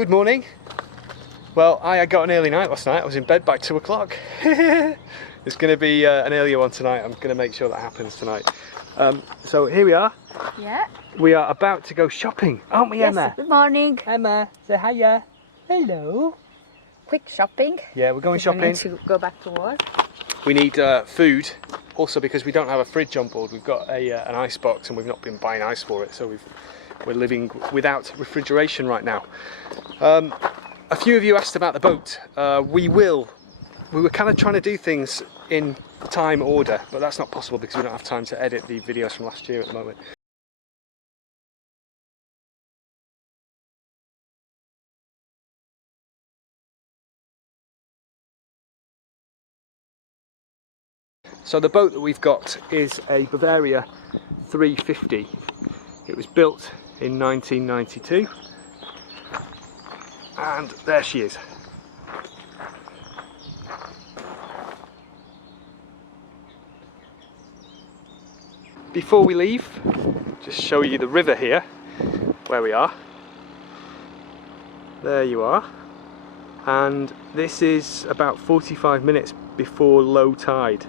Good morning. Well, I got an early night last night. I was in bed by 2 o'clock. It's going to be an earlier one tonight. I'm going to make sure that happens tonight. So here we are. Yeah. We are about to go shopping, aren't we, Yes, Emma? good morning. Emma, say hiya. Hello. Quick shopping. Yeah, we're going shopping. We need to go back to work. We need food. Also, because we don't have a fridge on board, we've got an ice box and we've not been buying ice for it, so we're living without refrigeration right now. A few of you asked about the boat. We were kind of trying to do things in time order, but that's not possible because we don't have time to edit the videos from last year at the moment. So the boat that we've got is a Bavaria 350. It was built in 1992, and there she is. Before we leave, just show you the river here, where we are. There you are. And this is about 45 minutes before low tide.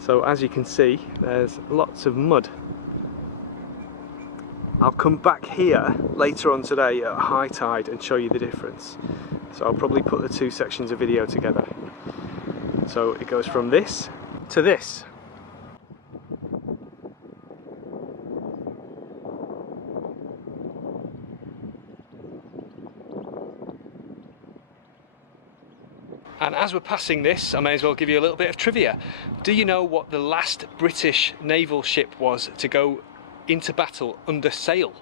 So as you can see, there's lots of mud. I'll come back here later on today at high tide and show you the difference. So I'll probably put the two sections of video together. So it goes from this to this. And as we're passing this, I may as well give you a little bit of trivia. Do you know what the last British naval ship was to go into battle under sail?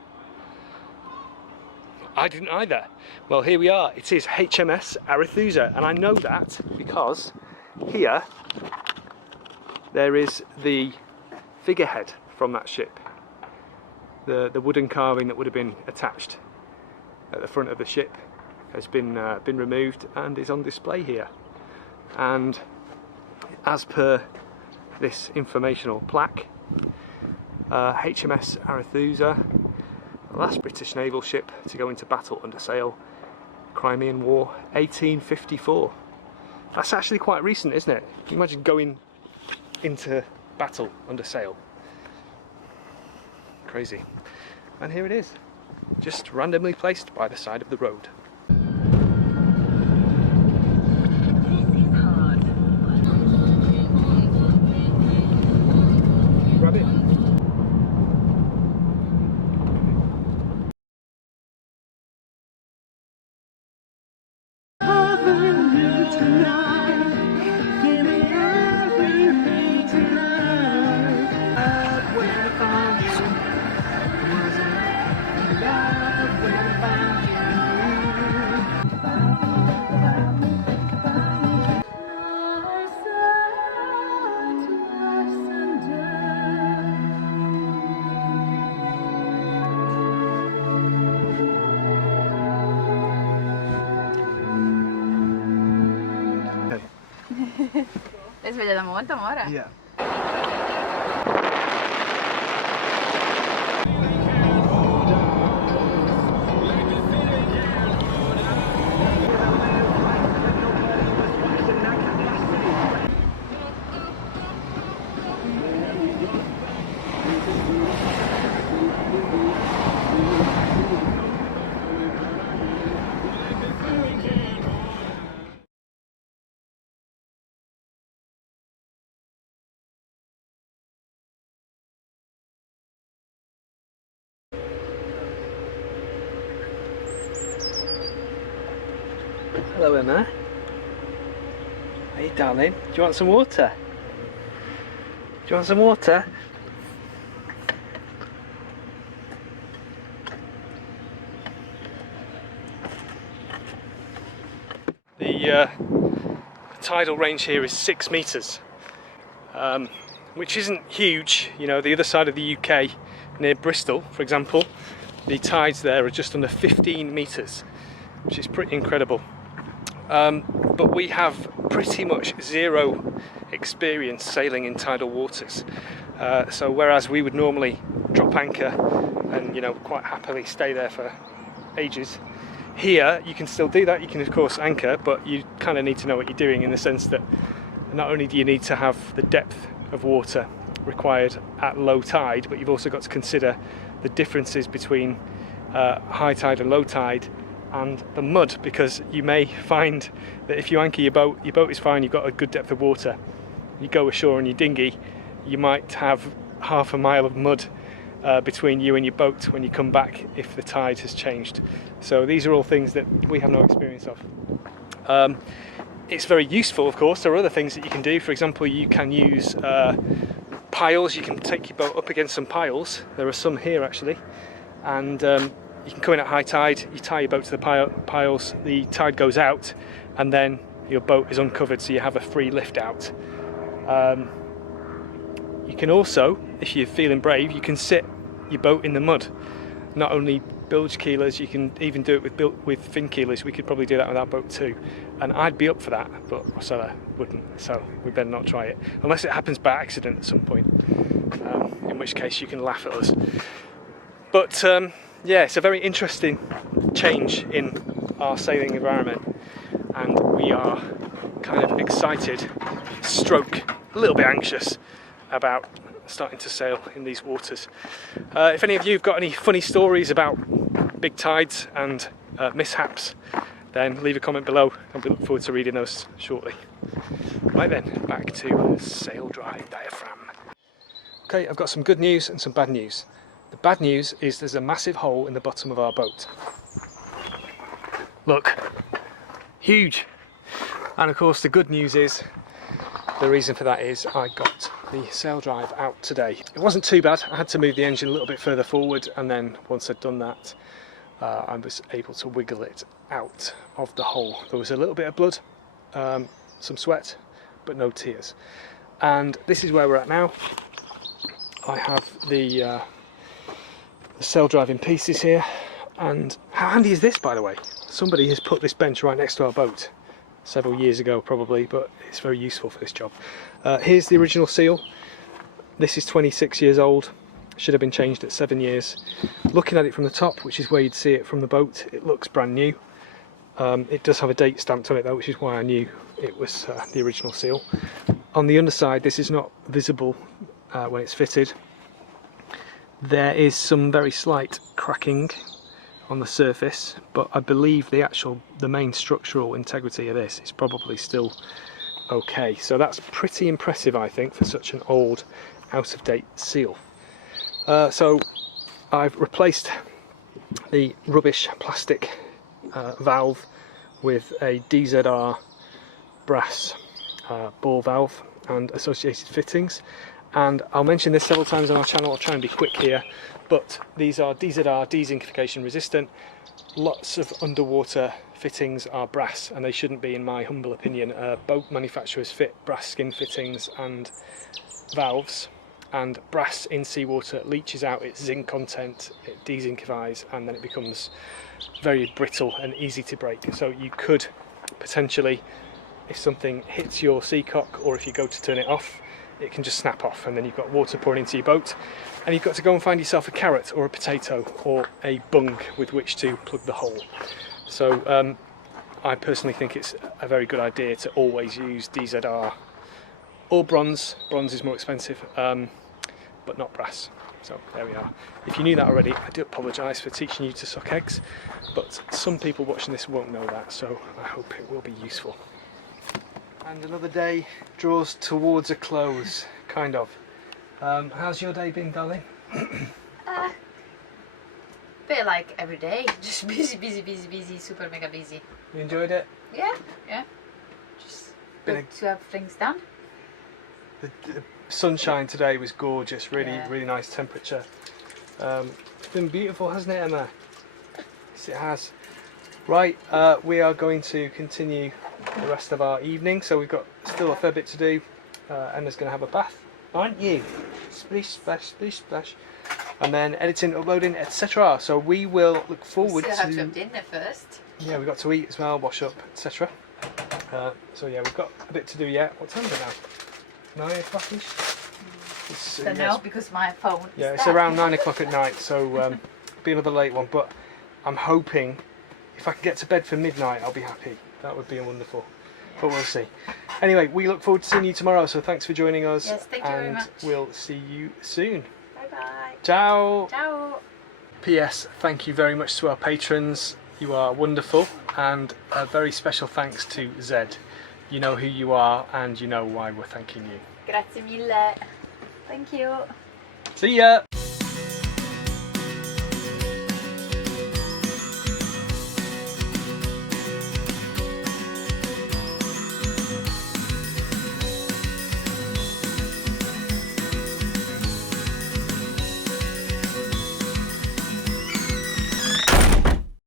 I didn't either. Well, here we are. It is HMS Arethusa, and I know that because here there is the figurehead from that ship. The wooden carving that would have been attached at the front of the ship has been removed and is on display here. And as per this informational plaque, HMS Arethusa, the last British naval ship to go into battle under sail, Crimean War, 1854. That's actually quite recent, isn't it? Can you imagine going into battle under sail? Crazy. And here it is, just randomly placed by the side of the road. È sveglia da molto, amore? Yeah. Hello, Emma. Hey, darling. Do you want some water? Do you want some water? The tidal range here is 6 metres, which isn't huge. You know, the other side of the UK, near Bristol, for example, the tides there are just under 15 metres, which is pretty incredible. But we have pretty much zero experience sailing in tidal waters. So whereas we would normally drop anchor and, you know, quite happily stay there for ages, Here you can still do that, you can of course anchor, but you kind of need to know what you're doing, in the sense that not only do you need to have the depth of water required at low tide, but you've also got to consider the differences between high tide and low tide and the mud, because you may find that if you anchor your boat is fine, you've got a good depth of water, you go ashore in your dinghy, you might have half a mile of mud between you and your boat when you come back if the tide has changed. So these are all things that we have no experience of. It's very useful, of course. There are other things that you can do. For example, you can use piles. You can take your boat up against some piles. There are some here actually, and you can come in at high tide, you tie your boat to the piles, the tide goes out, and then your boat is uncovered, so you have a free lift out. You can also, if you're feeling brave, you can sit your boat in the mud. Not only bilge keelers, you can even do it with fin keelers. We could probably do that with our boat too, and I'd be up for that, but Rossella wouldn't, so we better not try it unless it happens by accident at some point, in which case you can laugh at us. But yeah, it's a very interesting change in our sailing environment, and we are kind of excited, stroke a little bit anxious about starting to sail in these waters. If any of you have got any funny stories about big tides and mishaps, then leave a comment below, and we look forward to reading those shortly. Right then, back to sail drive diaphragm. Okay, I've got some good news and some bad news. The bad news is there's a massive hole in the bottom of our boat. Look, huge. And of course the good news is, the reason for that is I got the sail drive out today. It wasn't too bad. I had to move the engine a little bit further forward, and then once I'd done that, I was able to wiggle it out of the hole. There was a little bit of blood, some sweat, but no tears. And this is where we're at now. I have the sail drive in pieces here, and how handy is this, by the way? Somebody has put this bench right next to our boat several years ago probably, but it's very useful for this job. Here's the original seal. This is 26 years old, should have been changed at 7 years. Looking at it from the top, which is where you'd see it from the boat, it looks brand new. It does have a date stamped on it though, which is why I knew it was the original seal. On the underside, this is not visible when it's fitted. There is some very slight cracking on the surface, but I believe the main structural integrity of this is probably still okay. So that's pretty impressive, I think, for such an old, out-of-date seal. So I've replaced the rubbish plastic valve with a DZR brass ball valve and associated fittings. And I'll mention this several times on our channel. I'll try and be quick here, but these are DZR, dezincification resistant. Lots of underwater fittings are brass, and they shouldn't be, in my humble opinion. Boat manufacturers fit brass skin fittings and valves, and brass in seawater leaches out its zinc content, it dezincifies, and then it becomes very brittle and easy to break. So you could potentially, if something hits your seacock, or if you go to turn it off, it can just snap off, and then you've got water pouring into your boat, and you've got to go and find yourself a carrot or a potato or a bung with which to plug the hole. So I personally think it's a very good idea to always use DZR or bronze. Bronze is more expensive, but not brass. So there we are. If you knew that already, I do apologise for teaching you to suck eggs, but some people watching this won't know that, so I hope it will be useful. And another day draws towards a close, kind of. How's your day been, darling? Bit like every day, just busy, super mega busy. You enjoyed it? Yeah. Just good to have things done. The sunshine today was gorgeous, really nice temperature. It's been beautiful, hasn't it, Emma? Yes, it has. Right, we are going to continue the rest of our evening, so we've got still a fair bit to do. Emma's going to have a bath, aren't you? Splish splash, splish splash. And then editing, uploading, etc. So we will look forward to... We still have to have dinner first. Yeah, we've got to eat as well, wash up, etc. So yeah, we've got a bit to do yet. What time is it now? 9 o'clock-ish? I don't know, because my phone Yeah, is it's dead. around 9 o'clock at night, so be another late one. But I'm hoping if I can get to bed for midnight, I'll be happy. That would be wonderful. But we'll see. Anyway, we look forward to seeing you tomorrow, so thanks for joining us. Yes, thank you very much. And we'll see you soon. Bye bye. Ciao. Ciao. P.S. Thank you very much to our patrons. You are wonderful, and a very special thanks to Zed. You know who you are, and you know why we're thanking you. Grazie mille. Thank you. See ya!